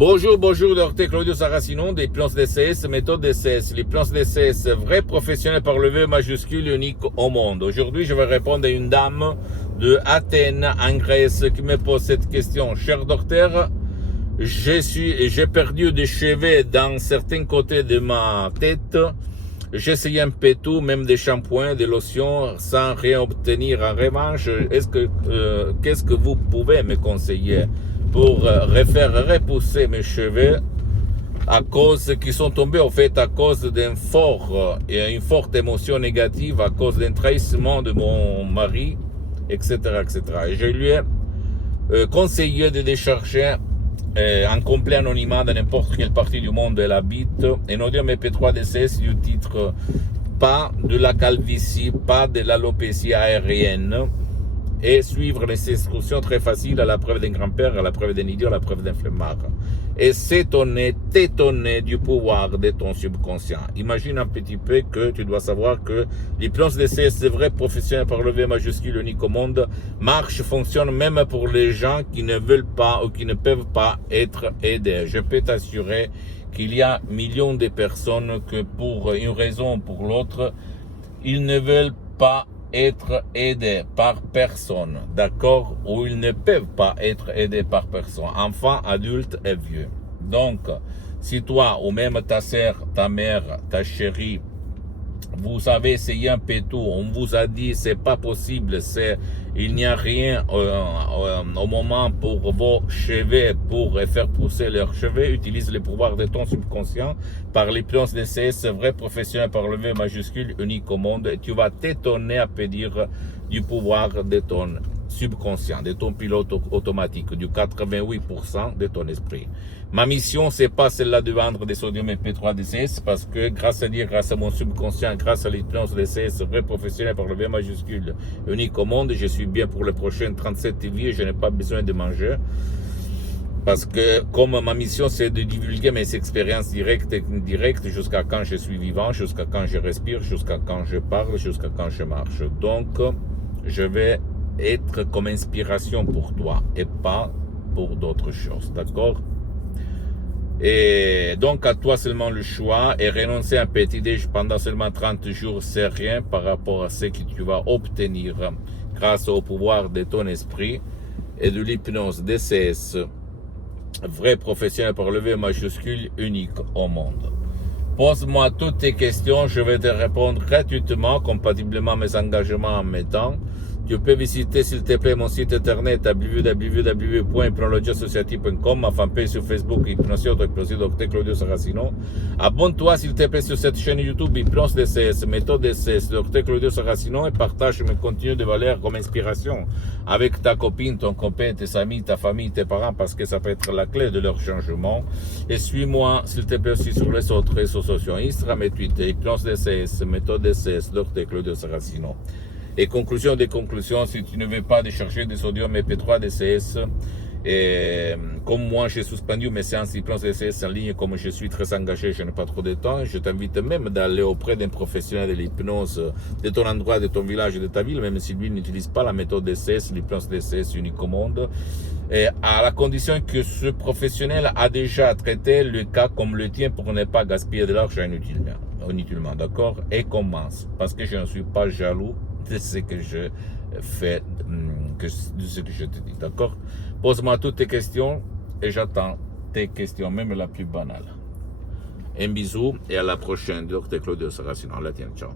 Bonjour, docteur Claudio Saracino des plans DCS, méthode DCS. Les plans DCS, vrais professionnels par le V majuscule unique au monde. Aujourd'hui, je vais répondre à une dame de Athènes, en Grèce, qui me pose cette question. Cher docteur, j'ai perdu des cheveux dans certains côtés de ma tête. J'ai essayé un peu tout, même des shampoings, des lotions, sans rien obtenir en revanche. Qu'est-ce que vous pouvez me conseiller pour refaire repousser mes cheveux qui sont tombés en fait à cause d'une forte émotion négative, à cause d'un trahissement de mon mari, etc., etc. Et je lui ai conseillé de décharger en complet anonymat dans n'importe quelle partie du monde elle habite, un audio MP3 DCS du titre pas de la calvitie, pas de l'alopécie aérienne, et suivre les instructions très faciles à la preuve d'un grand-père, à la preuve d'un idiot, à la preuve d'un flemmard. Et t'étonner du pouvoir de ton subconscient. Imagine un petit peu que tu dois savoir que l'hypnose DCS, c'est vrai, professionnel par le V majuscule unique au monde, fonctionne même pour les gens qui ne veulent pas ou qui ne peuvent pas être aidés. Je peux t'assurer qu'il y a millions de personnes que pour une raison ou pour l'autre, ils ne veulent pas être aidés par personne, d'accord? Ou ils ne peuvent pas être aidés par personne, enfants, adultes et vieux. Donc, si toi, ou même ta sœur, ta mère, ta chérie, vous avez essayé un peu tout, on vous a dit c'est pas possible, il n'y a rien au moment pour vos cheveux, pour faire pousser leurs cheveux, utilise les pouvoirs de ton subconscient par l'hypnose DCS, vrai professionnel par le V majuscule unique au monde, et tu vas t'étonner à dire du pouvoir de ton subconscient, de ton pilote automatique, du 88% de ton esprit. Ma mission, c'est pas celle-là de vendre des sodium MP3 DCS, parce que grâce à mon subconscient, grâce à l'hypnose DCS, vrai professionnel par le V majuscule unique au monde, je suis bien pour les prochaines 37 vies et je n'ai pas besoin de manger. Parce que comme ma mission c'est de divulguer mes expériences directes et indirectes jusqu'à quand je suis vivant, jusqu'à quand je respire, jusqu'à quand je parle, jusqu'à quand je marche. Donc, je vais être comme inspiration pour toi et pas pour d'autres choses, d'accord? Et donc à toi seulement le choix, et renoncer à un petit déj pendant seulement 30 jours, c'est rien par rapport à ce que tu vas obtenir grâce au pouvoir de ton esprit et de l'hypnose DCS, vrai professionnel par le V majuscule unique au monde. Pose-moi toutes tes questions, je vais te répondre gratuitement, compatiblement à mes engagements en mes temps. Tu peux visiter, s'il te plaît, mon site internet à www.hypnologieassociative.com, ma fanpage sur Facebook, Hypnosie Dr Claudio Saracino. Abonne-toi, s'il te plaît, sur cette chaîne YouTube, Hypnose DCS, méthode DCS, Dr Claudio Saracino, et partage mes contenus de valeur comme inspiration avec ta copine, ton copain, tes amis, ta famille, tes parents, parce que ça peut être la clé de leur changement. Et suis-moi, s'il te plaît, aussi sur les autres réseaux sociaux, Instagram et Twitter, Hypnose DCS, méthode DCS, Dr Claudio Saracino. Et conclusion des conclusions, si tu ne veux pas décharger des sodium MP3 DCS, et comme moi j'ai suspendu mes séances d'hypnose DCS en ligne, comme je suis très engagé, je n'ai pas trop de temps, je t'invite même d'aller auprès d'un professionnel de l'hypnose de ton endroit, de ton village, de ta ville, même si lui n'utilise pas la méthode DCS, l'hypnose DCS unique au monde, et à la condition que ce professionnel a déjà traité le cas comme le tien pour ne pas gaspiller de l'argent inutilement, d'accord? Et commence, parce que je ne suis pas jaloux de ce que je fais, de ce que je te dis, d'accord? Pose-moi toutes tes questions et j'attends tes questions, même la plus banale. Un bisou et à la prochaine, Dr Claudio Saracino. La tienne, ciao.